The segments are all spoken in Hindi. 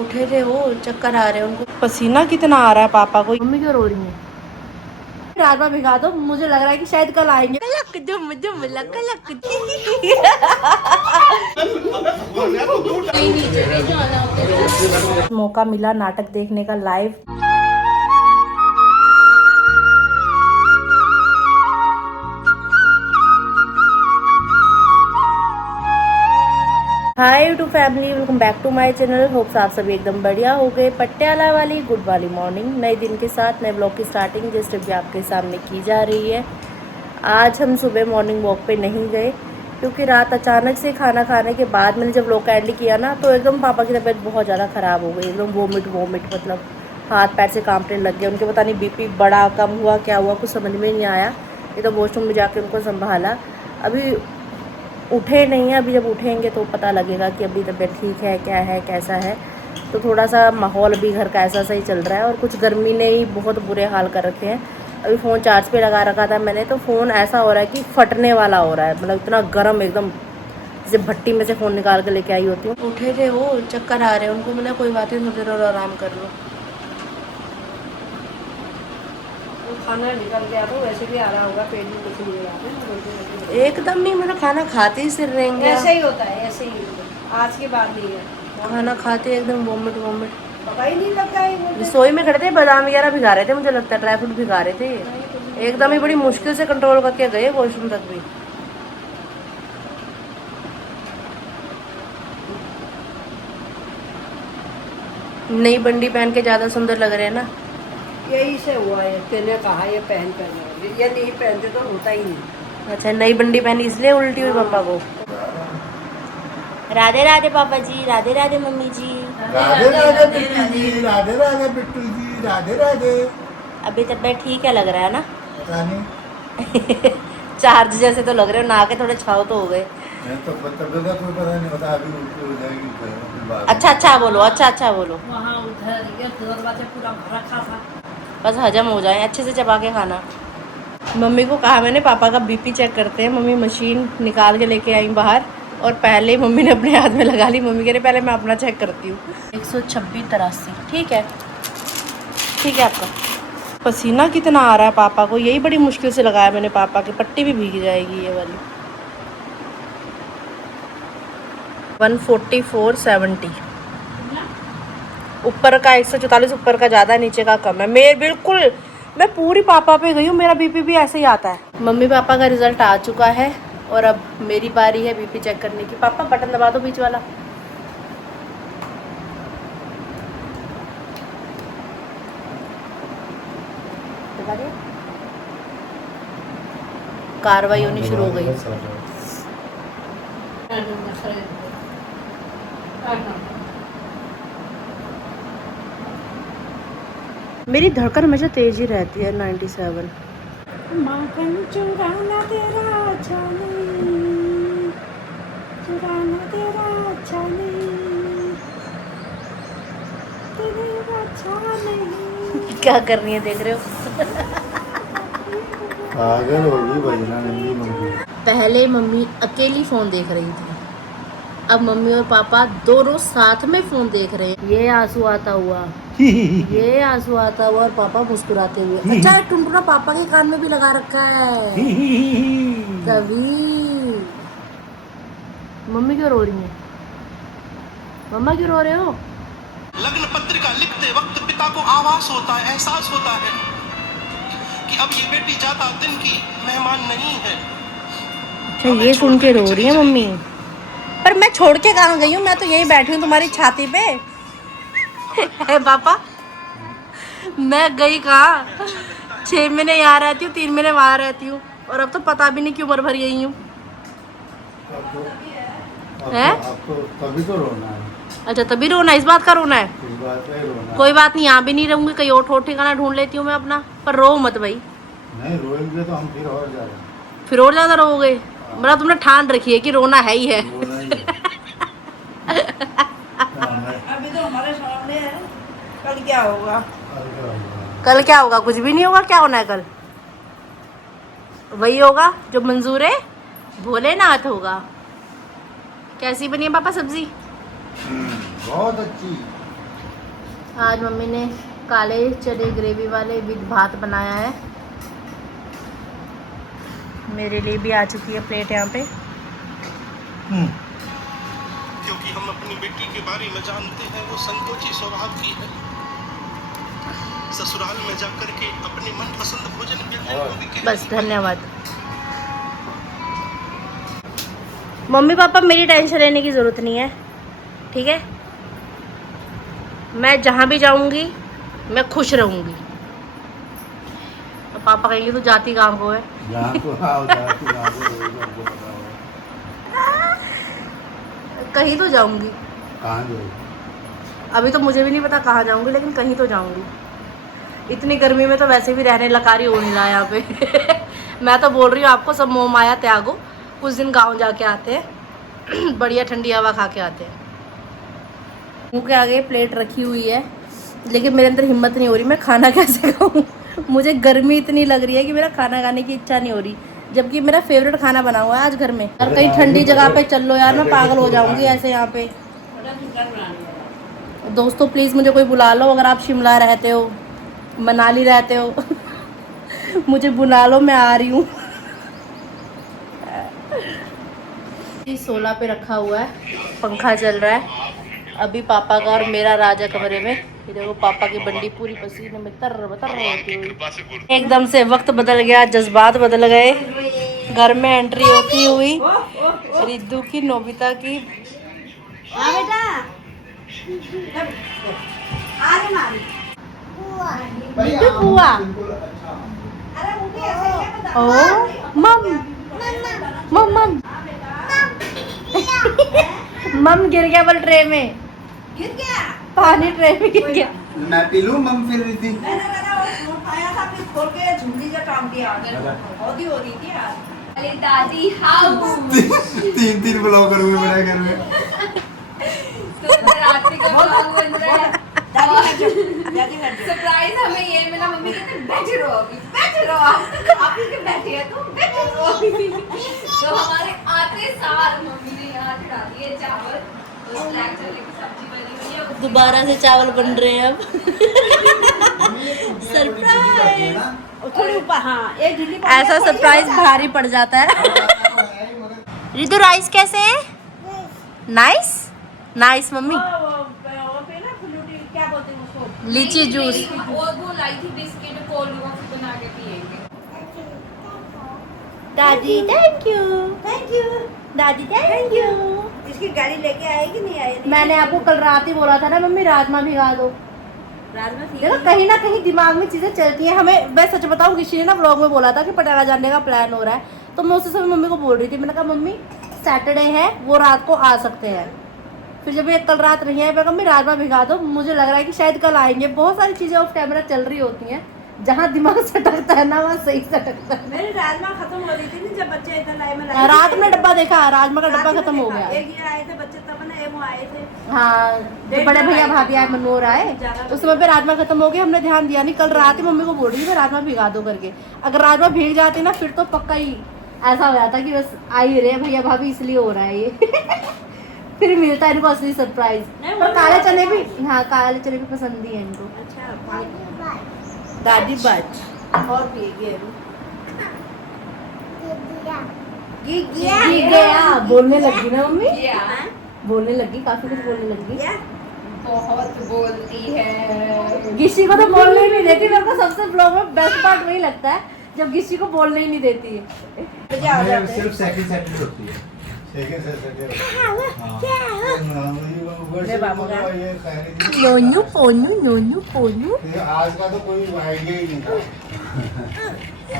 उठे थे वो, चक्कर आ रहे हैं उनको। पसीना कितना आ रहा है पापा को। मम्मी क्यों रो रही है? रात में भिगा दो, मुझे लग रहा है कि शायद कल आएंगे। लक जुम जुम लक लक मौका मिला नाटक देखने का live. Hi YouTube family, welcome back to my channel. Hopes आप सभी एकदम बढ़िया हो गए। पटियाला वाली गुड वाली मॉर्निंग, नए दिन के साथ नए ब्लॉग की स्टार्टिंग जिस भी आपके सामने की जा रही है। आज हम सुबह मॉर्निंग वॉक पे नहीं गए क्योंकि रात अचानक से खाना खाने के बाद मैंने जब व्लॉग एंड किया ना तो एकदम पापा की तबीयत बहुत ज़्यादा ख़राब हो गई। एकदम वोमिट मतलब हाथ पैर से कांपने लग गए उनके। पता नहीं बीपी बढ़ा कम हुआ क्या हुआ, कुछ समझ में नहीं आया। ये तो वॉशरूम में जाके उनको संभाला। अभी उठे नहीं है, अभी जब उठेंगे तो पता लगेगा कि अभी तबीयत ठीक है क्या है कैसा है। तो थोड़ा सा माहौल भी घर का ऐसा सही चल रहा है और कुछ गर्मी ने ही बहुत बुरे हाल कर रखे हैं। अभी फ़ोन चार्ज पे लगा रखा था मैंने, तो फ़ोन ऐसा हो रहा है कि फटने वाला हो रहा है। मतलब इतना गर्म एकदम, जैसे भट्टी में से फ़ोन निकाल के लेके आई होती हूँ। उठे थे वो, चक्कर आ रहे हैं उनको। मैंने कोई बात नहीं, थोड़ी देर और आराम कर लो। खाना निकल गया तो वैसे भी आ रहा होगा, पेट में कुछ नहीं आ रहा। एकदम ही मतलब खाना खाते ही सिर रहेंगे। ऐसे ही होता है, ऐसे ही। आज की बात नहीं है, खाना खाते एकदम वोमिट पता ही नहीं लगता है। रसोई में खड़े थे, बादाम वगैरह भिगा रहे थे, मुझे लगता है ड्राई फ्रूट भिगा रहे थे। एकदम ही बड़ी मुश्किल से कंट्रोल करके गए वॉशरूम तक भी। नई बंडी पहन के ज्यादा सुंदर लग रहे हैं ना। यही से हुआ है, तेने कहा ये पहन ये नहीं पहनते तो होता ही नहीं। अच्छा, नई बंडी पहनी इसलिए उल्टी हुई पापा को। राधे राधे पापा जी, राधे राधे मम्मी जी। राधे राधे बिट्टू जी, राधे राधे बिट्टू जी, राधे राधे। अभी तबीयत ठीक है लग रहा है ना? पता नहीं। चार्ज जैसे तो लग रहे हो, नहा के थोड़े छाव तो हो गए। मैं तो तबियत का कोई पता नहीं होता, अभी उल्टी हो जाएगी फिर बाद में। अच्छा बोलो, अच्छा बोलो। वहाँ उधर ये दरवाजे पूरा भर रखा था। बस हजम हो जाए, अच्छे से चबा के खाना। मम्मी को कहा मैंने पापा का बीपी चेक करते हैं। मम्मी मशीन निकाल के लेके आई बाहर और पहले ही मम्मी ने अपने हाथ में लगा ली। मम्मी कह रही पहले मैं अपना चेक करती हूँ। 126/83 ठीक है आपका। पसीना कितना आ रहा है पापा को, यही बड़ी मुश्किल से लगाया मैंने पापा की। पट्टी भी भीग जाएगी ये वाली। 144/70 ऊपर का, 144 ऊपर का ज़्यादा है, नीचे का कम है। मैं पूरी पापा पे गई हूँ, मेरा बीपी भी ऐसे ही आता है। मम्मी पापा का रिजल्ट आ चुका है और अब मेरी बारी है बीपी चेक करने की। पापा बटन दबा दो बीच वाला। दबा दिया? कार्रवाई होनी शुरू हो गई। मेरी धड़कन हमेशा तेज ही रहती है 97। माखन चुराना तेरा अच्छा नहीं, चुराना तेरा अच्छा नहीं, तेरा अच्छा नहीं। क्या कर रही है देख रहे हो? पागल होगी भजना नंदी मम्मी। पहले मम्मी अकेली फोन देख रही थी, अब मम्मी और पापा दोनों साथ में फोन देख रहे हैं। ये आंसू आता हुआ और पापा मुस्कुराते हुए। अच्छा, एक टुनटुना पापा के कान में भी लगा रखा है। कभी मम्मी क्यों रो रही है? मम्मा क्यों रो रहे हो? लग्न पत्रिका लिखते वक्त पिता को आभास होता है, एहसास होता है कि अब ये बेटी ज्यादा दिन की मेहमान नहीं है। अच्छा, ये सुन के रो रही है मम्मी। पर मैं छोड़ के कहाँ गई हूँ? मैं तो यही बैठी हूँ तुम्हारी छाती पे। है पापा, मैं गई कहाँ? 6 महीने यहाँ रहती हूँ, 3 महीने वहाँ रहती हूँ और अब तो पता भी नहीं क्यों उम्र भर यही हूँ। अब तो तभी तो रोना है। अच्छा, तभी रोना? इस बात का रोना है? इस बात का ही रोना है। कोई बात नहीं, यहाँ भी नहीं रहूंगी, कहीं और ठोर ठिकाना ढूंढ लेती हूँ मैं अपना। पर रो मत भाई। नहीं रोएंगे तो हम फिर और जाएंगे। फिर और ज्यादा रोओगे? मतलब तुमने ठान रखी है कि रोना है ही है। रोना ही है। अभी तो हमारे सामने है, कल क्या होगा? कल क्या होगा? कुछ भी नहीं होगा। क्या होना है कल? वही होगा जो मंजूर है भोलेनाथ होगा। कैसी बनी है पापा सब्जी? बहुत अच्छी। आज मम्मी ने काले चने ग्रेवी वाले विद भात बनाया है। मेरे लिए भी आ चुकी है प्लेट यहाँ पे। क्योंकि हम अपनी बेटी के बारे में जानते हैं, वो संकोची स्वभाव की है। ससुराल में जाकर के अपनी मनपसंद भोजन मिलने को भी कह बस धन्यवाद। मम्मी पापा मेरी टेंशन लेने की ज़रूरत नहीं है, ठीक है। मैं जहाँ भी जाऊँगी मैं खुश रहूँगी। तो पापा कहेंगे तो जाती कहाँ को है। कहीं तो जाऊँगी। कहाँ गए? अभी तो मुझे भी नहीं पता कहाँ जाऊँगी, लेकिन कहीं तो जाऊँगी। इतनी गर्मी में तो वैसे भी रहने लकारी हो नहीं रहा यहाँ पे। मैं तो बोल रही हूँ आपको, सब मोह माया त्यागो, कुछ दिन गांव जाके आते हैं, बढ़िया ठंडी हवा खा के आते हैं। मुँह के आगे प्लेट रखी हुई है, लेकिन मेरे अंदर हिम्मत नहीं हो रही मैं खाना कैसे खाऊँ। मुझे गर्मी इतनी लग रही है कि मेरा खाना खाने की इच्छा नहीं हो रही, जबकि मेरा फेवरेट खाना बना हुआ है आज घर में। और कहीं ठंडी जगह पे चल लो यार, मैं पागल हो जाऊंगी ऐसे यहाँ पे। दोस्तों प्लीज़ मुझे कोई बुला लो, अगर आप शिमला रहते हो, मनाली रहते हो, मुझे बुला लो, मैं आ रही हूँ। 16 पे रखा हुआ है, पंखा चल रहा है। अभी पापा का और मेरा राजा कमरे में। ये देखो पापा की बंडी पूरी पसीने में तर होती हुई। एकदम से वक्त बदल गया, जज्बात बदल गए। घर में एंट्री होती हुई रिद्धू की, नोबिता की। बुआ ओ मम मम मम मम गिर गया बल ट्रे में, गिर गया पानी ट्रे में गिर गया। मैं पी लूं? मम फिर रही थी। खाया था, फिर खोल के झुंडी से काम दिया। बहुत ही हो रही थी यार। अरे दादी हाउ 3 ब्लॉगर हुए मेरे घर में। तो रात्रि का ब्लॉग बन रहा है। दादी सरप्राइज हमें ये मिला, मम्मी कहते बैठे रहो अभी, बैठे रहो आप ही के बैठे हैं तुम, बैठे रहो अभी। तो हमारे आते सार मम्मी ने यहाँ चढ़ा दिए चावल और ब्लैक चने की सब्जी बनी हुई है। दोबारा से चावल बन रहे हैं अब। सरप्राइज। थोड़ी ऊपर, हाँ एक ढीली ऐसा सरप्राइज भारी पड़ जाता है। रिद्धू राइस कैसे है? Nice nice mummy. क्या बोलते हैं उसको? लीची जूस। और वो लाई थी बिस्किट, कोल्ड कॉफी बना के पिएंगे। दादी थैंक यू, थैंक यू दादी थैंक यू। इसकी गाड़ी लेके आएगी नहीं आएगी? मैंने आपको कल रात ही बोला था ना मम्मी, राजमा भिगा दो। राजमा देखो कहीं ना कहीं दिमाग में चीजें चलती हैं हमें। मैं सच बताऊं, किसी ने ना व्लॉग में बोला था कि पटियाला जाने का प्लान हो रहा है, तो मैं उसी समय मम्मी को बोल रही थी। मैंने कहा मम्मी सैटरडे है, वो रात को आ सकते हैं। फिर जब ये कल रात नहीं है, मैं मम्मी राजमा भिगा दो, मुझे लग रहा है कि शायद कल आएंगे। बहुत सारी चीजें ऑफ कैमरा चल रही होती हैं, जहाँ दिमाग सटकता है ना वहाँ सही सटकता है। मेरी राजमा खत्म हो रही थी ना जब बच्चे इधर लाए। मैं रात में डब्बा देखा, राजमा का डब्बा खत्म हो गया। एक ये आए थे बच्चे तब ना, वो आए थे। हाँ, जो बड़े भैया भाभी आए, मनोहर आए, उस समय पे राजमा खत्म हो गया। हमने ध्यान दिया नहीं। कल रात ही मम्मी को बोल रही थी राजमा भिगा दो करके। अगर राजमा भीग जाती ना, फिर तो पक्का ही ऐसा हो जाता कि बस आ ही रहे भैया भाभी, इसलिए हो रहा है ये। फिर मिलता है इनको असली सरप्राइज। पर काले चने भी, हाँ काले चने भी पसंद ही है इनको। अच्छा दादी बच और पिएगी गया। बोलने लगी ना मम्मी, या बोलने लगी, काफी कुछ बोलने लगी। बहुत बोलती है। गिशी को तो बोलने ही नहीं देती। मेरे को सबसे ब्लॉग में बेस्ट पार्ट वही लगता है जब गिशी को बोलने ही नहीं देती है। सिर्फ सेकंड होती है। नोनू पोनू नोनू पोनू। आज का तो कोई आइडिया ही नहीं था।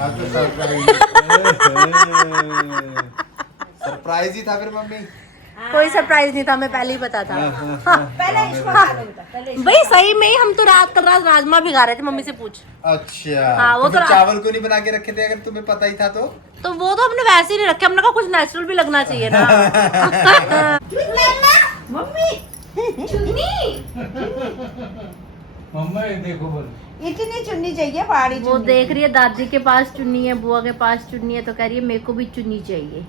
आज तो सरप्राइज ही था फिर मम्मी। कोई सरप्राइज नहीं था, मैं पहले ही बता था। पहले इसको खा लो बेटा, पहले इसको। भाई सही में ही हम तो रात कल रात राजमा भिगा रहे थे, मम्मी से पूछ। अच्छा हाँ, वो तो फिर चावल को नहीं बना के रखे थे? अगर तुम्हें पता ही था तो वो तो हमने वैसे ही नहीं रखे। हमने कहा कुछ नेचुरल भी लगना चाहिए ना। मम्मी मम्मा देखो बोल। इतनी चुन्नी चाहिए, पहाड़ी वो चुन्नी। देख रही है दादी के पास चुन्नी है, बुआ के पास चुन्नी है, तो कह रही है मेरे को भी चुन्नी चाहिए।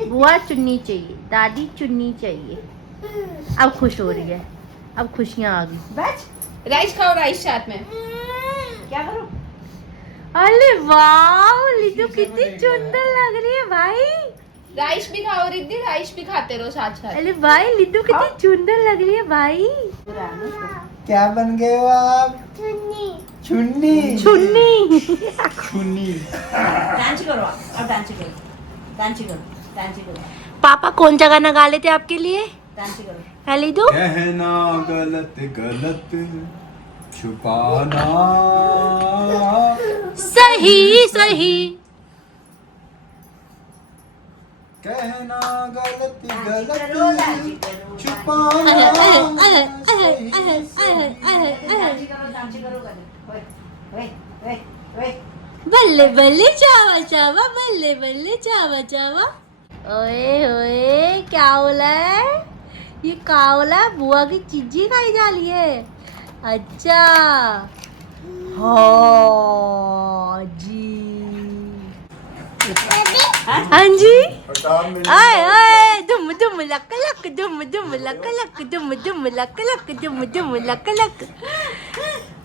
बुआ चुन्नी चाहिए, दादी चुन्नी चाहिए। अब खुश हो रही है, अब खुशियाँ आ गई। बैठ राइस खाओ, राइस साथ में। क्या करो? अरे वाह लिटू कितनी सुंदर लग रही है भाई। राइस भी खाओ रिद्धि, राइस भी खाते रहो साथ साथ। अरे भाई लिटू कितनी सुंदर लग रही है भाई। क्या बन गए हो आप? चुन्नी चुन्नी चुन्नी। डांस करो आप, अब डांस करो, डांस करो, डांस करो, पापा कौन सा गाना गा लेते आपके लिए? डांस करो। है लिटू? कहना गलत गलत छुपाना सही सही। कहना गलत गलत करो, डांस करो, छुपाना डांस करो, ओए, ओए, ओए। बल्ले बल्ले चावा चावा, बल्ले बल्ले चावा चावा। ओए ओए क्या बोला है ये? क्या बोला है? बुआ की चीजी खाई जा रही है। अच्छा हाँ जी। हाँ जी। आए आए दुम दुम लक लक, दुम दुम लक लक, दुम दुम लक लक, दुम दुम लक लक।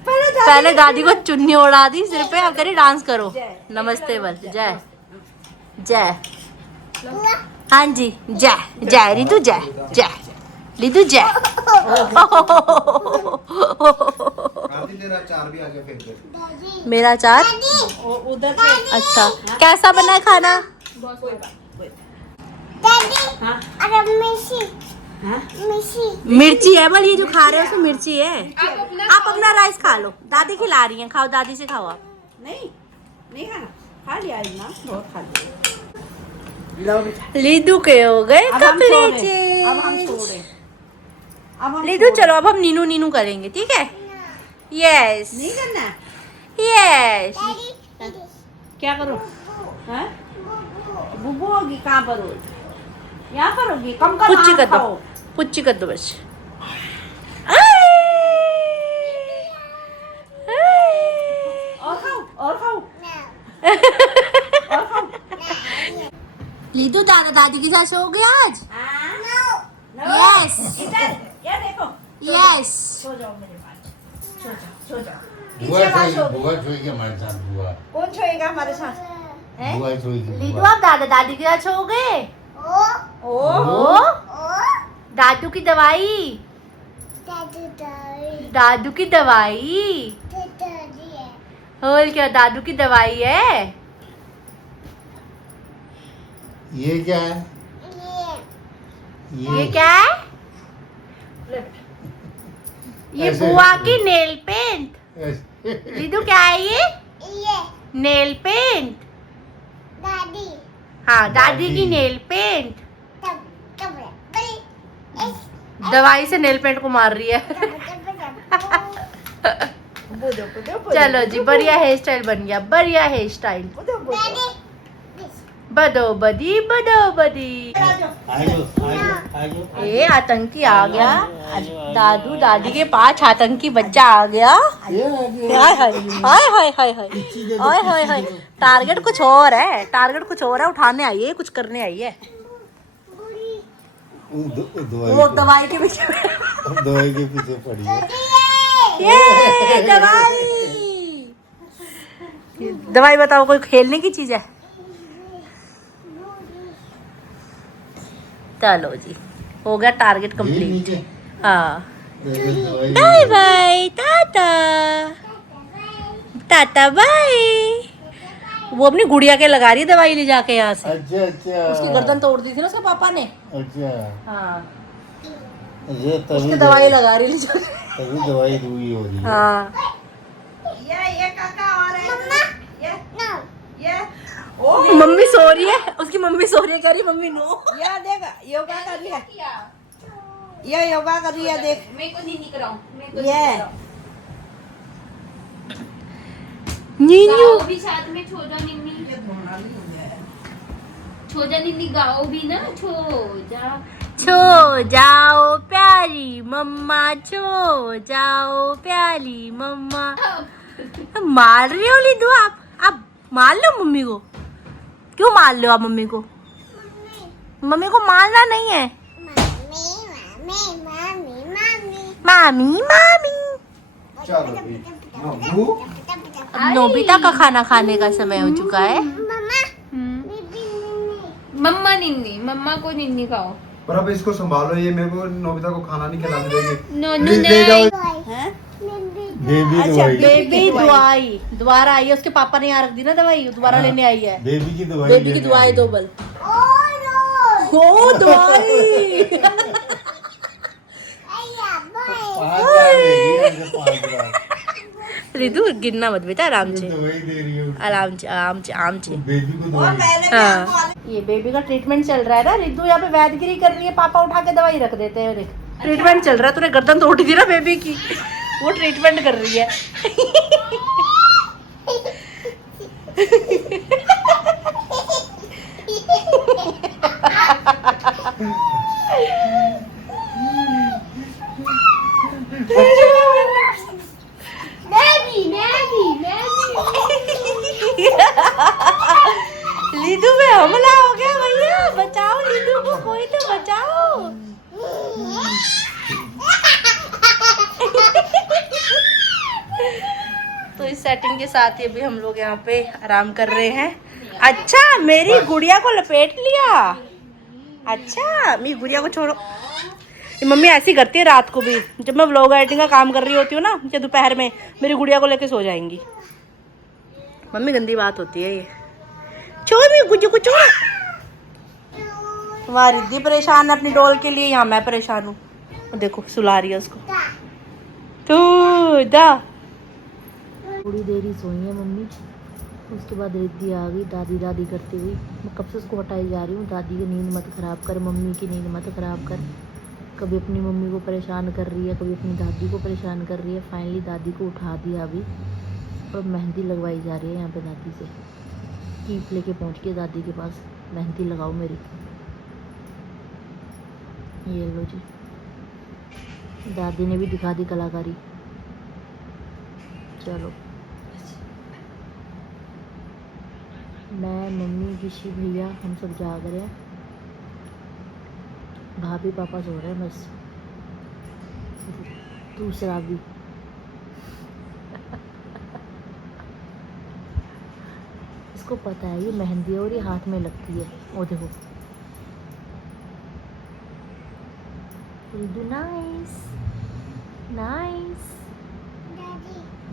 पहले दादी को चुन्नी उड़ा दी सिर पे, अब करे डांस करो। नमस्ते बल जय जय। हाँ जी जय जय रितु, जय जय रितु, जय। तेरा चार भी आ गया फेंक दे। मेरा चार उधर से। अच्छा कैसा बना है खाना? हाँ? मिर्ची है बल, ये जो खा रहे हो उसमें मिर्ची है। आप आप अपना राइस खा लो, दादी खिला रही हैं, खाओ दादी से खाओ आप। नहीं, नहीं खाना, खा लिया इतना, बहुत खा लिया। लो बेटा, लीदू के हो गए अब हम कपड़े सो रहे, अब हम चेंज। सो रहे, अब हम लीदू सो चलो अब हम नीनू नीनू करेंगे, ठीक है? यस रहे। नहीं करना? यस। क्या करो? हाँ? बुबू होगी, कहाँ पर होगी? यहाँ पर होगी, कम कर पुच्ची कर दो, खाओ। पुच्ची कर दो बस। और खाओ, और खाओ, और खाओ। लीदू दादा दादी के साथ सो गया आज? यस। यस इधर, ये देखो, यस। सो जाओ मेरे पास, सो जाओ, सो जाओ। बुआ नीचे बात सोएगी, सो। बुआ सोएगी हमारे साथ। बुआ कौन सोएगा हमारे साथ? हैं? बुआ सोएगी। लीदू बुआ। आप दादा दादी के साथ सो गए? ओ, ओ दादू की दवाई, दादू की दवाई। और क्या दादू की दवाई है? ये क्या है? ये क्या है? ये ऐसे- बुआ की नेल पेंट। ऐसे- लीदू क्या है ये? Nail paint. हाँ दादी की दादी। Nail paint. दवाई से नेल पेंट को मार रही है। बुदो, बुदो, बुदो, चलो जी बढ़िया हेयर स्टाइल बन गया, बढ़िया हेयर स्टाइल। बुदो, बुदो। बदो बदी बदो बदी। आजो, आजो। ए आतंकी आ गया। दादू दादी के पास आतंकी बच्चा आ गया। ये आ गया। हाय हाय हाय हाय हाय हाय हाय हाय हाय। टारगेट कुछ और है, टारगेट कुछ और है, उठाने आई है, कुछ करने आई है। वो दवाई के पीछे दवाई के पीछे पड़ी है। ये दवाई। दवाई बताओ कोई खेलने की चीज है? चलो जी हो गया टारगेट कंप्लीट। नीचे। हाँ दवाई। Bye bye tata tata bye. वो अपनी गुड़िया के लगा रही है दवाई ले जाके यहाँ से। अच्छा अच्छा। उसकी गर्दन तोड़ दी थी ना उसके पापा ने। अच्छा। हाँ ये उसकी तभी दवाई लगा रही ले जाके। तभी दवाई दूई हो रही है। हाँ ये काका और है। ये ओ मम्मी सो रही है, उसकी मम्मी सो रही है, कह रही मम्मी नो। ये देख, योगा कर रही है, ये योगा कर रही है, देख मेरे को नहीं कराऊं, मेरे को ये नहीं कराऊं। नीनू गाओ भी साथ में, छो जा निन्नी, छो जा निन्नी गाओ भी ना, छो जा। छो जाओ प्यारी मम्मा, छो जाओ प्यारी मम्मा। मार रही हो लीदू आप मार लो मम्मी को। क्यों मार लो आप मम्मी को? मम्मी को मारना नहीं है। मामी मामी चलो भी मम्मू अब नोबिता का खाना खाने का समय हो चुका है। मम्मा निन्नी, मम्मा को निन्नी खाओ। पर अब इसको संभालो, ये मेरे को नोबिता को खाना नहीं खिलाने देगी। नोनू ले नहीं। जाओ। हैं? बेबी अच्छा बेबी दवाई दोबारा आई है, उसके पापा ने यहाँ रख दी ना दवाई, दोबारा लेने आई है। बेबी की दवाई, बेबी की दवाई दो बल। ओ दवाई रितु गिरना मत बेटा, आराम से दवाई दे रही है आराम से आराम से आराम से। बेबी को वो दवाई। पहले भी हाँ। आपको ये बेबी का ट्रीटमेंट चल रहा है ना, रिद्धू यहाँ पे वैदगिरी कर रही है, पापा उठा के दवाई रख देते हैं। देख ट्रीटमेंट चल रहा है, तूने गर्दन तोड़ दी ना बेबी की, वो ट्रीटमेंट कर रही है। लीडू में हमला हो गया भैया, बचाओ लीडू को, कोई तो बचाओ। तो इस सेटिंग के साथ ही अभी हम लोग यहाँ पे आराम कर रहे हैं। अच्छा मेरी गुड़िया को लपेट लिया। अच्छा मेरी गुड़िया को छोड़ो। ये मम्मी ऐसी करती है रात को भी, जब मैं व्लॉग एडिटिंग का काम कर रही होती हूँ ना, या दोपहर में मेरी गुड़िया को लेके सो जाएंगी। मम्मी गंदी बात होती है ये। छोड़ मेरी गुड्डू को, छोड़। तुम्हारी रिद्धि परेशान है अपनी डॉल के लिए, यहाँ मैं परेशान हूँ। देखो सुला रही है उसको। तो दा थोड़ी देर ही सोई है मम्मी, उसके बाद रिद्धि आ गई दादी दादी करती हुई। मैं कब से उसको हटाई जा रही हूँ, दादी की नींद मत ख़राब कर, मम्मी की नींद मत ख़राब कर। कभी अपनी मम्मी को परेशान कर रही है, कभी अपनी दादी को परेशान कर रही है। फाइनली दादी को उठा दिया अभी, और मेहंदी लगवाई जा रही है यहाँ पे दादी से। कीप लेके पहुँच गई दादी के पास, मेहंदी लगाओ मेरी। ये लो जी, दादी ने भी दिखा दी कलाकारी। चलो मैं मम्मी ऋषि भैया हम सब जाग रहे हैं, भाभी पापा सो रहे हैं बस, दूसरा भी। इसको पता है ये मेहंदी है और ये हाथ में लगती है। ओ देखो नाइस नाइस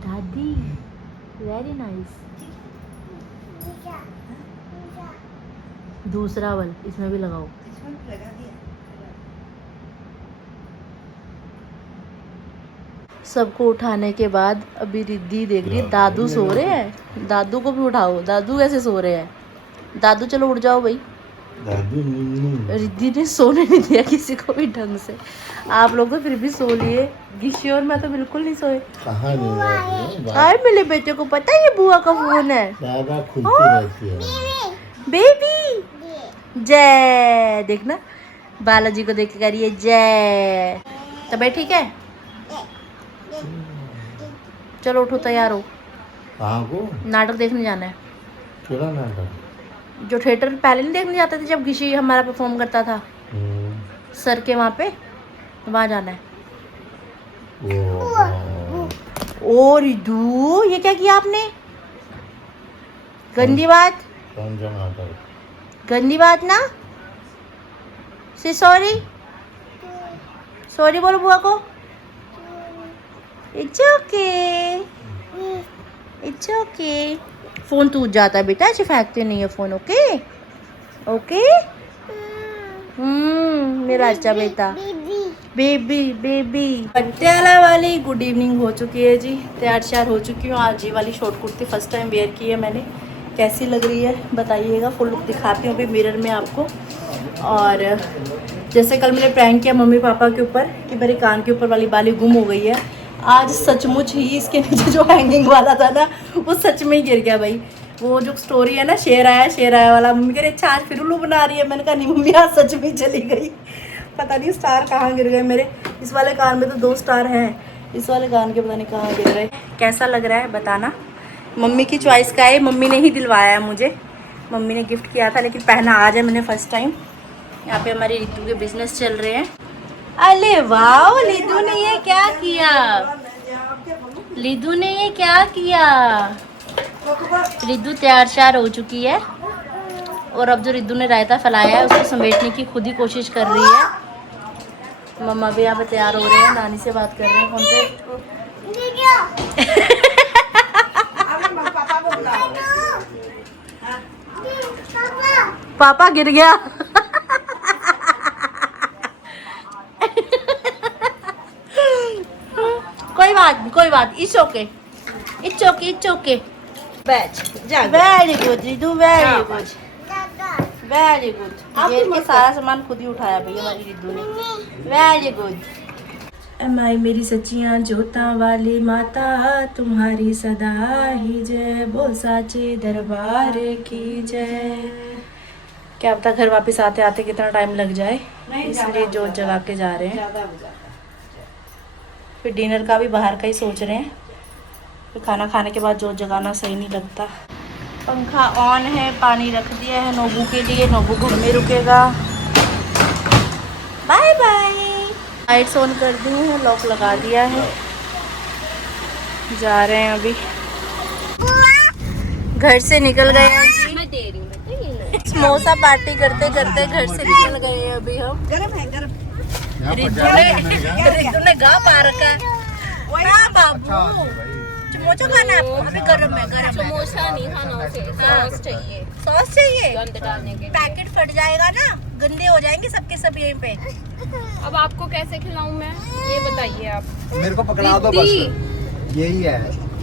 दादी, वेरी नाइस। दूसरा वाल इसमें भी लगाओ। इसमें लगा दिया। सबको उठाने के बाद अभी रिद्धि देख रही है दादू सो रहे हैं, दादू को भी उठाओ। दादू कैसे सो रहे हैं? दादू चलो उठ जाओ भाई। दादू रिद्धि ने सोने नहीं दिया किसी को भी ढंग से। आप लोग तो फिर भी सो लिए, गिशी और मैं तो बिल्कुल नहीं सोए। कहाँ नहीं आए मेरे बेटे को पता है ये बुआ का फोन है। दादा खुलती रहती है। बेबी जय, देखना बालाजी को देख के करिए जय। तबीयत ठीक है? चलो उठो तैयार हो, कहाँ को? नाटक देखने जाना है। केड़ा नाटक? जो थिएटर में पहले नहीं देखने जाते थे जब गिशी हमारा परफॉर्म करता था सर के वहाँ पे, वहाँ जाना है। ओ रिद्धू ये क्या किया आपने? गंदी बात, कौन सा नाटक? गंदी बात ना। से सॉरी, सॉरी बोलो बुआ को। It's okay, it's okay. Phone टूट जाता है बेटा, ऐसे फेंकते नहीं है फोन। Okay okay. मेरा अच्छा बेटा बेबी बेबी। पटियाला वाली गुड इवनिंग हो चुकी है जी, तैयार श्यार हो चुकी हूँ। आज ये वाली short kurti first time wear की है मैंने, कैसी लग रही है बताइएगा। फुल लुक दिखाती हूँ अभी मिरर में आपको। और जैसे कल मैंने प्रैंक किया मम्मी पापा के ऊपर कि मेरे कान के ऊपर वाली बाली गुम हो गई है, आज सचमुच ही इसके नीचे जो हैंगिंग वाला था ना वो सच में ही गिर गया भाई। वो जो स्टोरी है ना शेर आया वाला, मम्मी कह रही अच्छा आज फिर उल्लू बना रही है। मैंने कहा नहीं मम्मी आज सच में चली गई, पता नहीं स्टार कहाँ गिर गए मेरे। इस वाले कान में तो 2 स्टार हैं, इस वाले कान के पता नहीं कहाँ गिर गए। कैसा लग रहा है बताना। मम्मी की चॉइस का है, मम्मी ने ही दिलवाया है मुझे, मम्मी ने गिफ्ट किया था लेकिन पहना आज है मैंने फर्स्ट टाइम। यहाँ पे हमारी रितु के बिजनेस चल रहे हैं। अरे वाह रितु ने ये क्या किया? रिद्धू ने ये क्या किया? रिद्धू तैयार हो चुकी है और अब जो रिद्धू ने रायता फैलाया है उसको समेटने की खुद ही कोशिश कर रही है। मम्मा भी यहाँ पे तैयार हो रहे हैं, नानी से बात कर रहे हैं फोन पे। पापा गिर गया। कोई बात इट्स ओके बैठ जा। Very good Riddhu, very good. ये के सारा सामान खुद ही उठाया भैया हमारी रिद्धू ने। Very good. माई मेरी सच्चियाँ जोता वाली माता, तुम्हारी सदा ही जय, बोल साचे दरबार की जय। क्या पता घर वापस आते आते कितना टाइम लग जाए, इसलिए जोत जगा के जा रहे हैं। फिर डिनर का भी बाहर का ही सोच रहे हैं, फिर खाना खाने के बाद जोत जगाना सही नहीं लगता। पंखा ऑन है, पानी रख दिया है नोबू के लिए, नोबू घर में रुकेगा। Bye bye. लाइट्स ऑन कर दी है, लॉक लगा दिया है, जा रहे हैं अभी। घर से निकल गए हैं जी, मैं दे रही हूँ। समोसा पार्टी करते करते घर से निकल गए हैं अभी हम। गरम है गरम। रिद्धू ने गा पा रखा है। हाँ बाबू, समोसा खाना है आपको? अभी गरम है। समोसा नहीं खाना, उसे सॉस चाहिए, सॉस चाहिए? गंद डालने के लिए। पैकेट फट जाएगा ना, गंदे हो जाएंगे सबके सब यहीं पे। अब आपको कैसे खिलाऊं मैं, ये बताइए आप। मेरे को पकड़ा दो बस, यही है।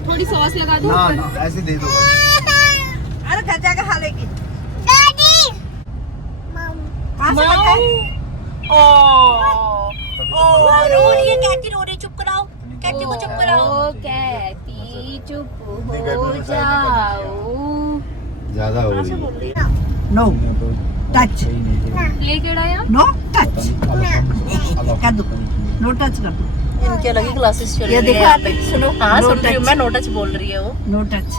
थोड़ी सॉस लगा दूं? ना ऐसे दे दो। अरे घर जाके खा लेगी। रो रही है कैटी, रो रही, चुप कराओ कैटी को, चुप कराओ। ओ कहती चुप हो जाओ। ज्यादा हो रही है। No touch. ये केड़ा है? नो टच कर दो, नो टच कर दो। इनकी अलग ही क्लासेस चल ये रही है देखो यहाँ आप, पे। सुनो, हाँ no सुन रही हूँ मैं, touch। नो टच बोल रही है वो। No touch.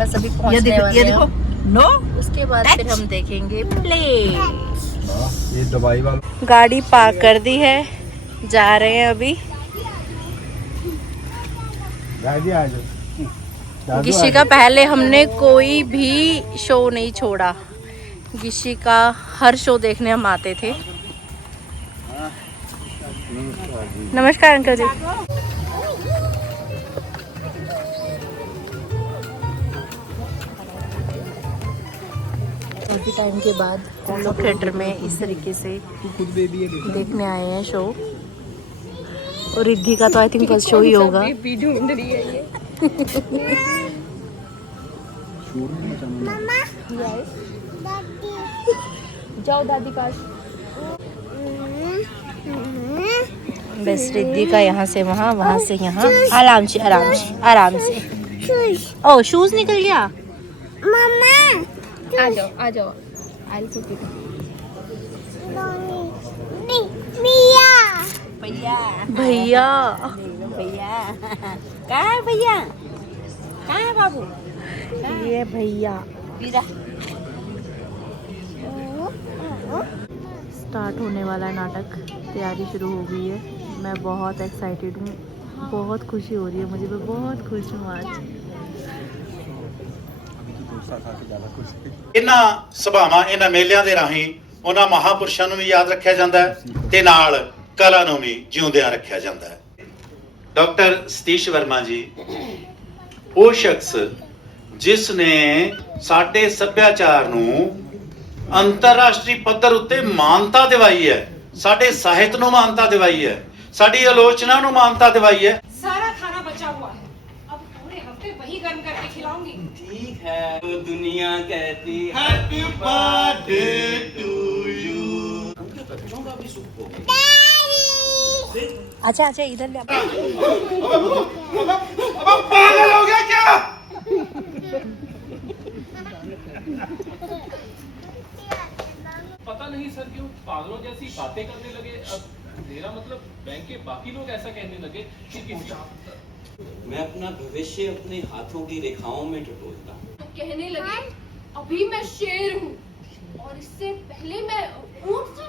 बस अभी ये पहुँचने देखो, वाले ये हैं। देखो, नो। उसके बाद touch। फिर हम देखेंगे प्ले। ये दवाई वाला गाड़ी पार्क कर दी है, जा रहे हैं अभी। गाड़ी आ जाओ। गिशी का पहले हमने कोई भी शो नहीं छोड़ा, गिशी का हर शो देखने हम आते थे। नमस्कार अंकल जी। काफी टाइम के बाद हम लोग थिएटर में इस तरीके से देखने आए हैं शो, और रिद्धि का तो आई थिंक फर्स्ट शो ही होगा। ढूंढ रही है ये। जाओ दादी पास। बस रिद्धि का यहाँ से वहाँ, वहाँ से यहाँ, आराम से आराम से आराम से। ओ शूज निकल गया। आ जाओ आ जाओ। आई कुटी भैया भैया भैया कहाँ है भैया? कहाँ है बाबू? ये भैया। पीरा। स्टार्ट होने वाला है नाटक, तैयारी शुरू हो गई है। मैं बहुत एक्साइटेड हूँ, बहुत खुशी हो रही है मुझे, मैं बहुत खुश हूँ आज। ਇਹਨਾਂ ਸਭਾਵਾਂ, ਇਹਨਾਂ ਮੇਲਿਆਂ ਦੇ ਰਾਹੀਂ ਉਹਨਾਂ ਮਹਾਪੁਰਸ਼ਾਂ ਨੂੰ ਵੀ ਯਾਦ ਰੱਖਿਆ ਜਾਂਦਾ ਹੈ ਤੇ ਨਾਲ ਕਲਾ ਨੂੰ ਵੀ ਜਿਉਂਦਿਆਂ ਰੱਖਿਆ ਜਾਂਦਾ ਹੈ। ਡਾਕਟਰ ਸਤੀਸ਼ ਵਰਮਾ ਜੀ ਉਹ ਸ਼ਖਸ ਜਿਸ ਨੇ ਸਾਡੇ ਸੱਭਿਆਚਾਰ ਨੂੰ ਅੰਤਰਰਾਸ਼ਟਰੀ ਪੱਧਰ ਉੱਤੇ ਮਾਨਤਾ ਦਿਵਾਈ ਹੈ, ਸਾਡੇ ਸਾਹਿਤ ਨੂੰ ਮਾਨਤਾ ਦਿਵਾਈ ਹੈ, ਸਾਡੀ ਆਲੋਚਨਾ ਨੂੰ ਮਾਨਤਾ ਦਿਵਾਈ ਹੈ। सारा खाना बचा हुआ है, अब पूरे हफ्ते वही गर्म करके खिलाऊंगी। ठीक है, तो दुनिया कहती हैप्पी बर्थडे टू यू। अच्छा अच्छा इधर ले। पागल हो गया क्या? पता नहीं सर क्यों पागलों जैसी बातें करने लगे। अब मेरा मतलब बैंक के बाकी लोग ऐसा कहने लगे कि मैं अपना भविष्य अपने हाथों की रेखाओं में टटोलता हूँ। तो कहने लगे अभी मैं शेर हूँ और इससे पहले मैं ऊंट था।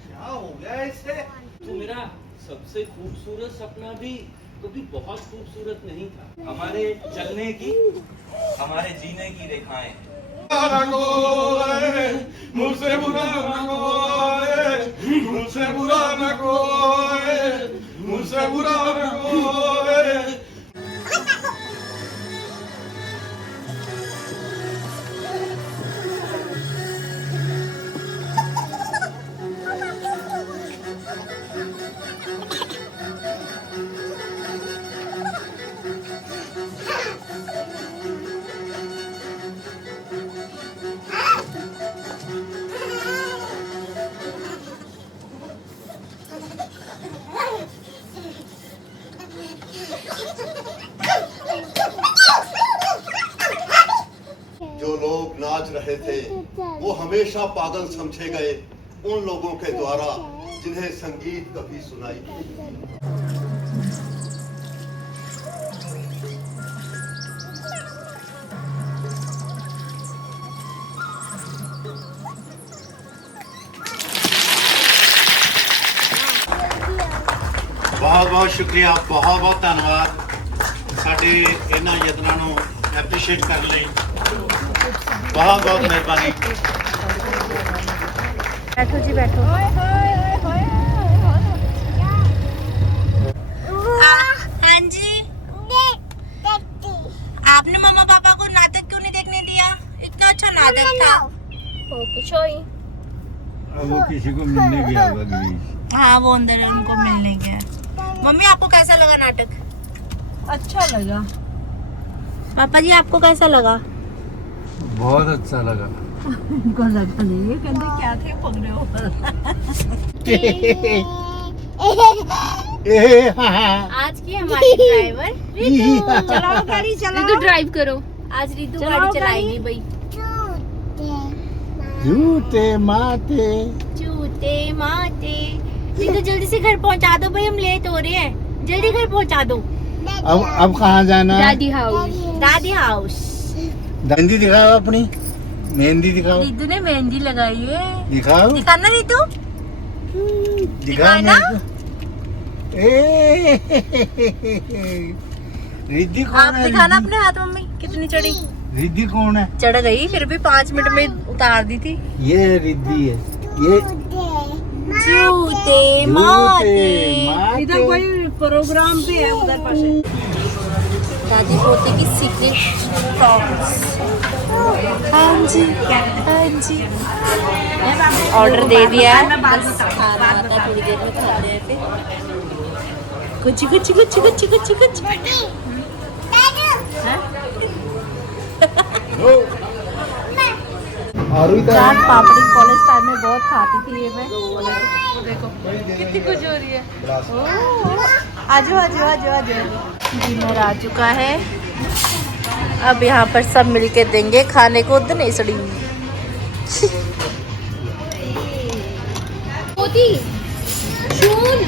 क्या हो गया इसे? तू मेरा सबसे खूबसूरत सपना भी कभी बहुत खूबसूरत नहीं था। हमारे चलने की, हमारे जीने की रेखाएं मुझसे बुरा न कोई, मुझसे बुरा न कोई, मुझसे बुरा न कोई। जो लोग नाच रहे थे वो हमेशा पागल समझे गए उन लोगों के द्वारा जिन्हें संगीत कभी सुनाई नहीं। ਬਹੁਤ ਬਹੁਤ ਸ਼ੁਕਰੀਆ, ਬਹੁਤ ਬਹੁਤ ਧੰਨਵਾਦ ਸਾਡੇ ਇਹਨਾਂ ਯਤਨਾਂ ਨੂੰ ਐਪਰੀਸ਼ੀਏਟ ਕਰਨ ਲਈ। ਬਹੁਤ ਬਹੁਤ ਮਿਹਰਬਾਨੀ। बैठो जी बैठो। हाँ जी, आपने मम्मा पापा को नाटक क्यों नहीं देखने दिया? इतना अच्छा नाटक था। ओके छोई। अब वो किसी को मिलने गया होगा गिरीश। हाँ वो अंदर उनको मिलने गया। मम्मी आपको कैसा लगा नाटक? अच्छा लगा। पापा जी आपको कैसा लगा? बहुत अच्छा लगा। इनको लगा नहीं है, कहते क्या थे पकड़े हो। आज की हमारी ड्राइवर रितु। चलाओ गाड़ी, चलाओ। रितु ड्राइव करो। आज रितु चलाओ गाड़ी चलाएगी भाई। जूते माते। जूते माते। रितु जल्दी से घर पहुंचा दो भाई, हम लेट हो रहे हैं। जल्दी घर पहुंचा दो। अब कहाँ जाना है? दादी हाउस। दादी हाउस। मेहंदी दिखाओ अपनी, मेहंदी दिखाओ। रितु ने मेहंदी लगाई है। दिखाओ, दिखाना रितु। दिखाओ ना। रिद्धि आप कौन है? दिखाना अपने हाथ मम्मी कितनी चढ़ी। रिद्धि कौन है? चढ़ गई फिर भी 5 मिनट में उतार दी थी। ये रिद्धि है। ये जूते माते। इधर कोई प्रोग्राम भी है उधर पासे। दादी पोते की सीक्रेट सॉन्ग्स। हाँ जी हाँ जी। ऑर्डर दे दिया है, बस खाना आता है, थोड़ी देर में खाते हैं फिर। कुछ कुछ कुछ कुछ कुछ कुछ। चाट पापड़ी कॉलेज टाइम में बहुत खाती थी ये मैं। देखो कितनी खुश हो रही है। आजो आजो आजो आजो। डिनर आ चुका है, अब यहाँ पर सब मिलके देंगे खाने को दनेसड़ी। मोदी सुन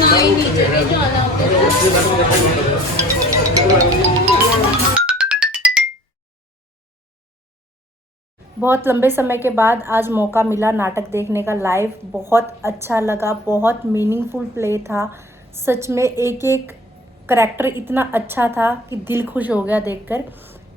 नहीं नीचे जाना। बहुत लंबे समय के बाद आज मौका मिला नाटक देखने का लाइव। बहुत अच्छा लगा, बहुत मीनिंगफुल प्ले था। सच में एक एक करैक्टर इतना अच्छा था कि दिल खुश हो गया देखकर।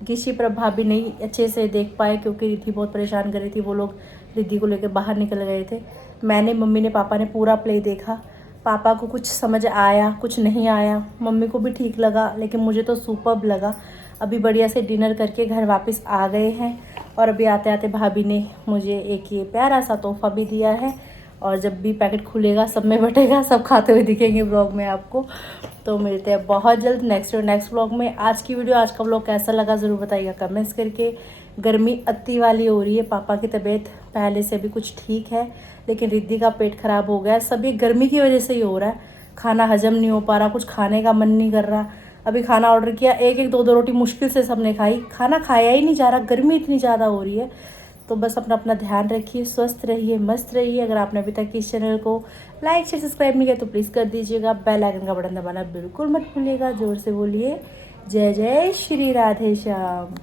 किसी पर भाभी नहीं अच्छे से देख पाए क्योंकि रिद्धि बहुत परेशान कर रही थी। वो लोग रिद्धि को लेकर बाहर निकल गए थे। मैंने, मम्मी ने, पापा ने पूरा प्ले देखा। पापा को कुछ समझ आया, कुछ नहीं आया। मम्मी को भी ठीक लगा, लेकिन मुझे तो सुपर्ब लगा। अभी बढ़िया से डिनर करके घर वापस आ गए हैं और अभी आते आते भाभी ने मुझे एक ये प्यारा सा तोहफा भी दिया है। और जब भी पैकेट खुलेगा सब में बटेगा, सब खाते हुए दिखेंगे ब्लॉग में आपको। तो मिलते हैं बहुत जल्द नेक्स्ट व्लॉग में। आज की वीडियो, आज का व्लॉग कैसा लगा ज़रूर बताइएगा कमेंट्स करके। गर्मी अति वाली हो रही है। पापा की तबीयत पहले से भी कुछ ठीक है, लेकिन रिद्धि का पेट खराब हो गया। सभी गर्मी की वजह से ही हो रहा है। खाना हजम नहीं हो पा रहा, कुछ खाने का मन नहीं कर रहा। अभी खाना ऑर्डर किया, एक दो रोटी मुश्किल से सबने खाई। खाना खाया ही नहीं जा रहा, गर्मी इतनी ज़्यादा हो रही है। तो बस अपना ध्यान रखिए, स्वस्थ रहिए, मस्त रहिए। अगर आपने अभी तक इस चैनल को लाइक शेयर सब्सक्राइब नहीं किया तो प्लीज़ कर दीजिएगा। बेल आइकन का बटन दबाना बिल्कुल मत भूलिएगा। जोर से बोलिए जय जय श्री राधे श्याम।